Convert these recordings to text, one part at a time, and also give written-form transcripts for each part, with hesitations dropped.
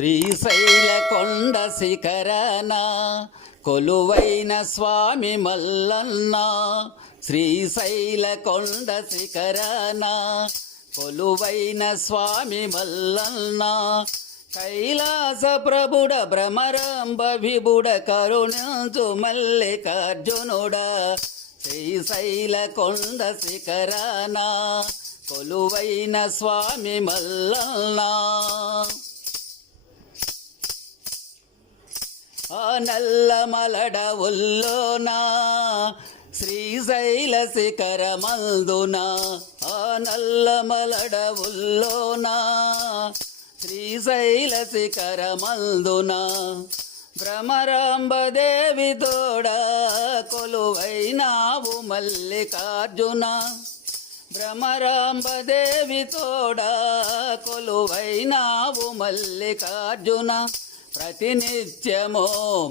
శ్రీశైల కొండ శిఖరాన కొలువైన స్వామి మల్లన్న. శ్రీశైల కొండ శిఖరాన కొలువైన స్వామి మల్లన్న. కైలాస ప్రభుడ భ్రమరాంబ విభుడ కరుణించు మల్లికార్జునుడా. శ్రీశైల కొండ శిఖరాన కొలువైన స్వామి మల్లన్న. ఆ నల్లమలడ ఉల్లోనా శ్రీశైల శిఖరమందున. ఆ నల్లమలడ ఉల్లోనా శ్రీశైల శిఖరమందున. భ్రమరాంబదేవి తోడా కొలువైనావు మల్లికార్జున. భ్రమరాంబదేవి తోడా కొలువైనావు మల్లికార్జున. ప్రతినిత్యమో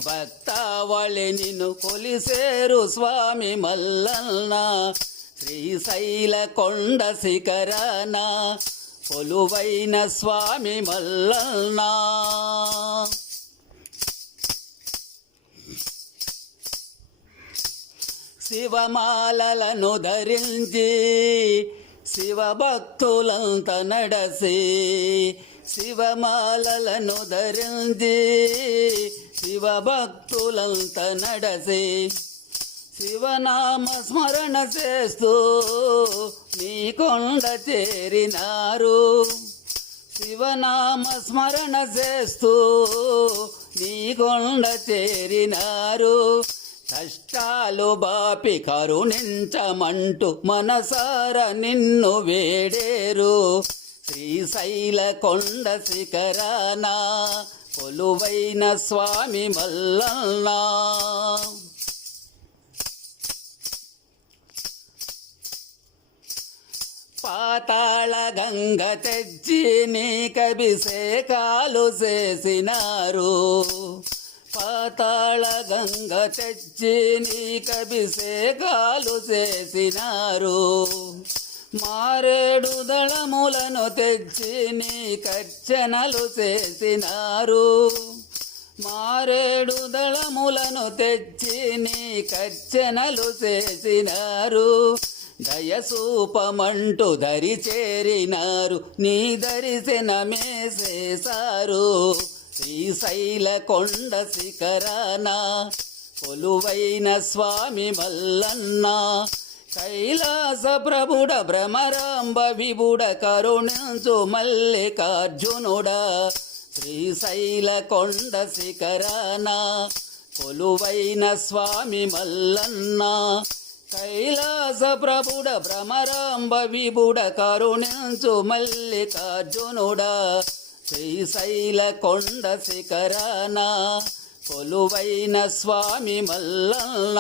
భక్తావళి నిన్ను కొలిసేరు స్వామి మల్లన్న. శ్రీశైల కొండ శిఖరాన కొలువైన స్వామి మల్లన్న. శివమాలలను ధరించి శివభక్తులంత నడసి. శివమాలలను ధరించి శివభక్తులంత నడసి. శివనామ స్మరణ చేస్తూ నీ కొండ చేరినారు. శివనామ స్మరణ చేస్తూ నీ కొండ చేరినారు. కష్టాలు బాపి కరుణించమంటూ మనసార నిన్ను వేడేరు. శ్రీశైల కొండ శిఖరాన కొలువైన స్వామి మల్లన్న. పాతాళ గంగ తెచ్చి నీకభిషేకాలు చేసినారు. పాతాళ గంగ తెచ్చి నీకభిషేకాలు చేసినారు. మారేడు దళములను తెచ్చి నీకర్చనలు చేసినారు. మారేడు దళములను తెచ్చి నీకర్చనలు చేసినారు. దయసూపమంటూ దరి చేరినారు. నీ దర్శనమే చేశారు. శ్రీశైల కొండ శిఖరాన కొలువైన స్వామి మల్లన్న. కైలాస ప్రభుడ భ్రమరాంబ విభుడ కరుణించు మల్లికార్జునుడా. శ్రీశైల కొండ శిఖరాన కొలువైన స్వామి మల్లన్న. కైలాస ప్రభుడ భ్రమరాంబ విభుడ కరుణించు మల్లికార్జునుడా. శ్రీశైల కొండ శిఖరాన కొలువైన స్వామి మల్లన్న.